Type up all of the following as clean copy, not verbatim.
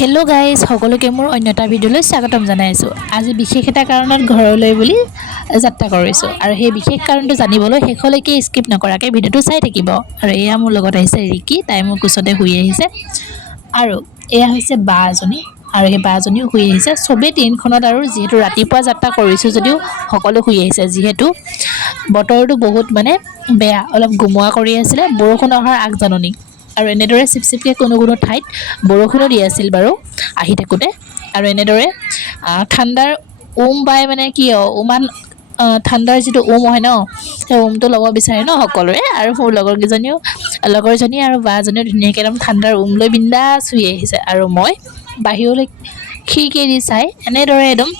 Hello' guys সকলোকে মোৰ অন্য এটা ভিডিঅ'লৈ স্বাগতম জনাইছোঁ। আজি বিশেষ এটা কাৰণত ঘৰলৈ বুলি যাত্ৰা কৰিছোঁ আৰু সেই বিশেষ কাৰণটো জানিবলৈ শেষলৈকে স্কিপ নকৰাকৈ ভিডিঅ'টো চাই থাকিব। আৰু এয়া মোৰ লগত আহিছে ৰিকি, তাই মোৰ কোচতে শুই আহিছে। আৰু এয়া হৈছে বা এজনী আৰু সেই বাজনীও শুই আহিছে। চবেই ট্ৰেইনখনত আৰু যিহেতু ৰাতিপুৱা যাত্ৰা কৰিছোঁ যদিও সকলো শুই আহিছে, যিহেতু বতৰটো বহুত বেয়া, অলপ গোমা কৰি আছিলে, বৰষুণ অহাৰ আগজাননী। আৰু এনেদৰে চিপচিপকৈ কোনো কোনো ঠাইত বৰষুণো দি আছিল বাৰু আহি থাকোঁতে। আৰু এনেদৰে ঠাণ্ডাৰ পাই কি ইমান ঠাণ্ডাৰ যিটো হয় ন, সেই তো ল'ব বিচাৰে ন সকলোৰে। আৰু মোৰ লগৰজনী আৰু বাজনীও ধুনীয়াকৈ একদম ঠাণ্ডাৰ লৈ বিন্দাছ শুই আহিছে। আৰু মই বাহিৰলৈ খিৰিকী দি চাই এনেদৰে একদম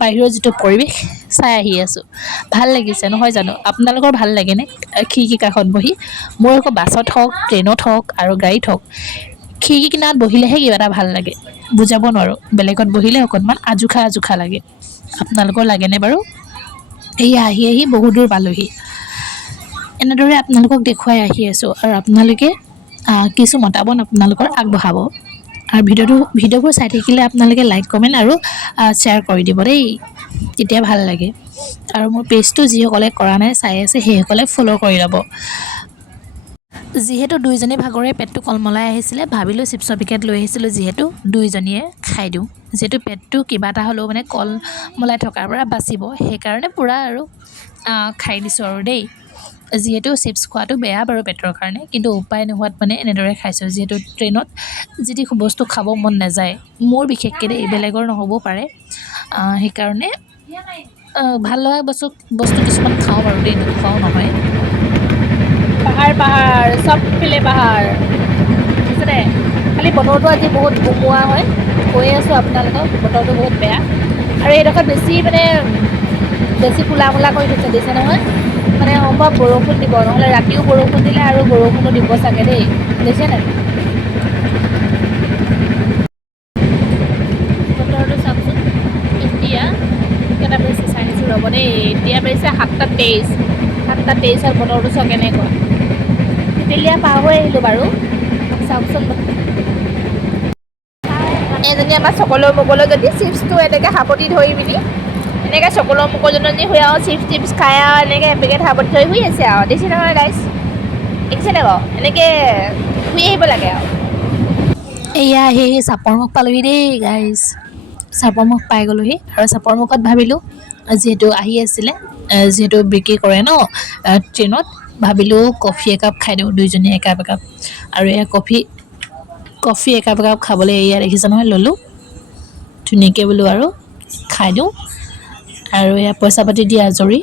বাহিৰৰ যিটো পৰিৱেশ চাই আহি আছোঁ। ভাল লাগিছে নহয় জানো? আপোনালোকৰ ভাল লাগেনে খিৰিকী কাষত বহি? মোৰ আকৌ বাছত হওক, ট্ৰেইনত হওক আৰু গাড়ীত হওক, খিৰিকী কিনাৰত বহিলেহে কিবা এটা ভাল লাগে, বুজাব নোৱাৰোঁ। বেলেগত বহিলে অকণমান আজোখা লাগে। আপোনালোকৰ লাগেনে বাৰু? এয়া আহি আহি বহুত দূৰ পালোহি। এনেদৰে আপোনালোকক দেখুৱাই আহি আছোঁ আৰু আপোনালোকে কিছু মতামত আপোনালোকৰ আগবঢ়াব। আৰু ভিডিঅ'বোৰ চাই থাকিলে আপোনালোকে লাইক কমেণ্ট আৰু শ্বেয়াৰ কৰি দিব দেই, তেতিয়া ভাল লাগে। আৰু মোৰ পেজটো যিসকলে কৰা নাই চাই আছে সেইসকলে ফ'ল' কৰি ল'ব। যিহেতু দুইজনী ভাগৰে পেটটো কলমলাই আহিছিলে, ভাবিলোঁ চিপছৰ পেকেট লৈ আহিছিলোঁ যিহেতু দুইজনীয়ে খাই দিওঁ, যিহেতু পেটটো কিবা এটা হ'লেও কলমলাই থকাৰ পৰা বাচিব, সেইকাৰণে পূৰা আৰু খাই দিছোঁ আৰু দেই। যিহেতু চিপছ খোৱাটো বেয়া বাৰু পেটৰ কাৰণে, কিন্তু উপায় নোহোৱাত এনেদৰে খাইছোঁ। যিহেতু ট্ৰেইনত যি টি বস্তু খাব মন নাযায়, মোৰ বিশেষকৈ দেই, বেলেগৰ নহ'বও পাৰে। সেইকাৰণে ভাল লগা বস্তু কিছুমান খাওঁ বাৰু দেই, নোখোৱাও নহয়। পাহাৰ চবফালে পাহাৰ বুজিছেনে? খালি বতৰটো আজি বহুত গোমোৱা হয়, কৈ আছোঁ আপোনালোকক বতৰটো বহুত বেয়া। আৰু এইডোখৰত বেছি কোলা কৰি থৈছে, দিছে নহয়। সম্ভৱ বৰষুণ দিব, নহ'লে ৰাতিও বৰষুণ দিলে আৰু বৰষুণো দিব চাগে দেই, দেখিছে নাই? বতৰটো চাওকচোন। এতিয়া কেইটা বাজিছে চাইছোঁ ৰ'ব দেই, এতিয়া বাজিছে 7:23। 7:23 বতৰটো চাওক কেনেকুৱা। তেতিয়ালৈকে পাৰ হৈ আহিলোঁ বাৰু, চাওকচোন। এজনী আমাৰ চকলৰ মগলৈ যদি চিপছটো এনেকৈ সাবটি ধৰি পিনি এনেকৈ চকলৰ মগজনী শুই আৰু চিপছ খাই আৰু এনেকৈ এপেকেট সাবতি ধৰি শুই আছে আৰু, দেখিছে নহয় গাইছ? দেখিছেনে বাৰু? এনেকৈ শুই আহিব লাগে আৰু। এয়া সেই চাপৰ মুখ পালোহি দেই গাইজ, চাপৰ মুখ পাই গ'লোহি। আৰু চাপৰ মুখত ভাবিলোঁ যিহেতু আহি আছিলে, যিহেতু বিক্ৰী কৰে ন ট্ৰেইনত, ভাবিলোঁ কফি একাপ খাই দিওঁ, দুইজনীয়ে একাপ একাপ। আৰু এয়া কফি একাপ খাবলৈ এয়া দেখিছে নহয় ল'লোঁ, ধুনীয়াকৈ বোলো আৰু খাই দিওঁ। আৰু এয়া পইচা পাতি দি আজৰি,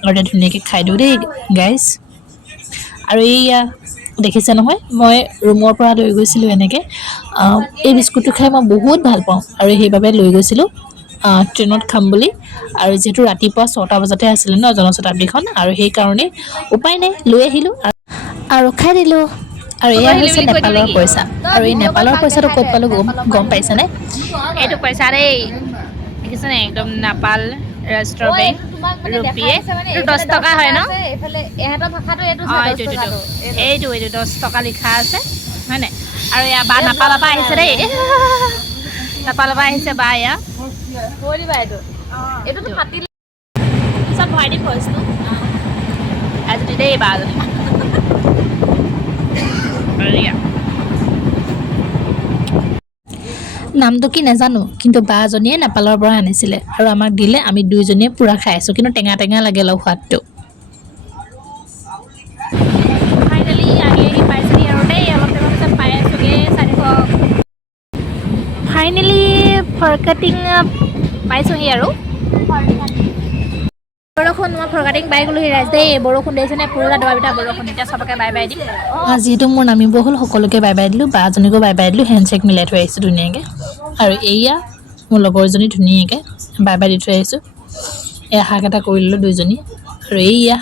আৰু এতিয়া ধুনীয়াকৈ খাই দিওঁ দেই গাইজ। আৰু এইয়া দেখিছে নহয়, মই ৰুমৰ পৰা লৈ গৈছিলোঁ এনেকৈ। এই বিস্কুটটো খাই মই বহুত ভাল পাওঁ আৰু সেইবাবে লৈ গৈছিলোঁ ট্ৰেইনত খাম বুলি। আৰু যিহেতু ৰাতিপুৱা 6টা বজাতে আছিলে ন জনশতাব্দীখন, আৰু সেইকাৰণে উপায় নাই লৈ আহিলোঁ আৰু খাই দিলোঁ। আৰু এয়া হৈছে নেপালৰ পইচা। আৰু এই নেপালৰ পইচাটো ক'ত পালোঁ গম পাইছেনে? এইটো পইচা দেই, দেখিছে নাই? একদম নেপাল ৰাষ্ট্ৰৰ বেংক, ৰুপিয়ে। এইটো 10 টকা হয় ন? এইটো 10 টকা লিখা আছে, হয় নাই? আৰু এয়া বা নেপালৰ পৰা আহিছে দেই, নেপালৰ পৰা আহিছে বা। এয়া এইটোতো ফাটিলে চব ভৰাই দিম ভইচটো আজি দেই বাজনী। নামটো কি নাজানো, কিন্তু বাজনীয়ে নেপালৰ পৰা আনিছিলে আৰু আমাক দিলে। আমি দুইজনীয়ে পূৰা খাই আছোঁ, কিন্তু টেঙা লাগে অলপ সোৱাদটো। ফাইনেলি আহি পাইছোঁহি আৰু দেই, অলপ টাইমৰ পিছত পাই আছোঁগৈ। চাই থাকক, ফাইনেলি ফৰকাটিং পাইছোঁহি আৰু বৰষুণ। মই ফৰকাটিং পাই গ'লোহি ৰাইজ দেই। বৰষুণ দেখিছেনে? পুৰা দবা পিটা বৰষুণ। এতিয়া চবকে বাই দিম। যিহেতু মোৰ নামিব হ'ল, সকলোকে বাই দিলোঁ, বাজনীকো বাই দিলোঁ, হেণ্ডশ্বেক মিলাই থৈ আহিছোঁ ধুনীয়াকৈ। আৰু এয়া মোৰ লগৰজনী ধুনীয়াকৈ বাই দি থৈ আহিছোঁ। এয়া হাক এটা কৰি ল'লোঁ দুইজনী। আৰু এইয়া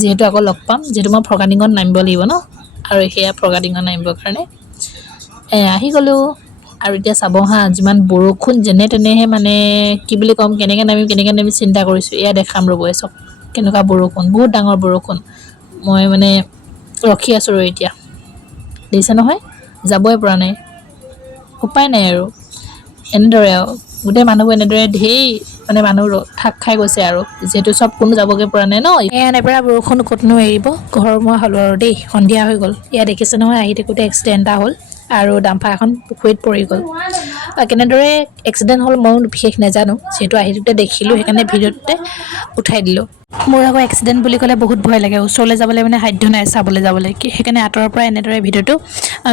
যিহেতু আকৌ লগ পাম, যিহেতু মই ফৰকাটিঙত নামিব লাগিব ন, আৰু সেয়া ফৰকাটিঙত নামিবৰ কাৰণে আহি গ'লোঁ। আৰু এতিয়া চাব হা, যিমান বৰষুণ যেনে তেনেহে কি বুলি ক'ম, কেনেকৈ নামিম চিন্তা কৰিছোঁ। এয়া দেখাম ৰ'ব, চাওক কেনেকুৱা বৰষুণ, বহুত ডাঙৰ বৰষুণ। মই ৰখি আছোঁ আৰু এতিয়া দেখিছে নহয়, যাবই পৰা নাই। উপায় নাই আৰু এনেদৰে আৰু গোটেই মানুহবোৰ এনেদৰে ঢেৰ মানে মানুহ ঠাক খাই গৈছে আৰু যিহেতু চব কোনো যাবগৈ পৰা নাই ন এয়া নেপেৰা বৰষুণ ক'তনো এৰিব ঘৰ মই হ'লো আৰু দেই সন্ধিয়া হৈ গ'ল এয়া দেখিছে নহয় আহি থাকোঁতে এক্সিডেণ্ট এটা হ'ল আৰু ডাম্পাৰ এখন পুখুৰীত পৰি গ'ল কেনেদৰে এক্সিডেণ্ট হ'ল ময়ো বিশেষ নাজানো যিহেতু আহি থাকোঁতে দেখিলোঁ সেইকাৰণে ভিডিঅ'টোতে উঠাই দিলোঁ মোৰ আকৌ এক্সিডেণ্ট বুলি ক'লে বহুত ভয় লাগে ওচৰলৈ যাবলৈ মানে সাধ্য নাই চাবলৈ যাবলৈ সেইকাৰণে আঁতৰৰ পৰা এনেদৰে ভিডিঅ'টো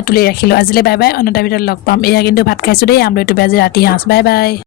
তুলি ৰাখিলোঁ আজিলৈ বাই বাই অন্য এটা ভিডিঅ'ত লগ পাম এয়া কিন্তু ভাত খাইছোঁ দেই আমলৈটো আজি ৰাতি সাঁজ বাই বাই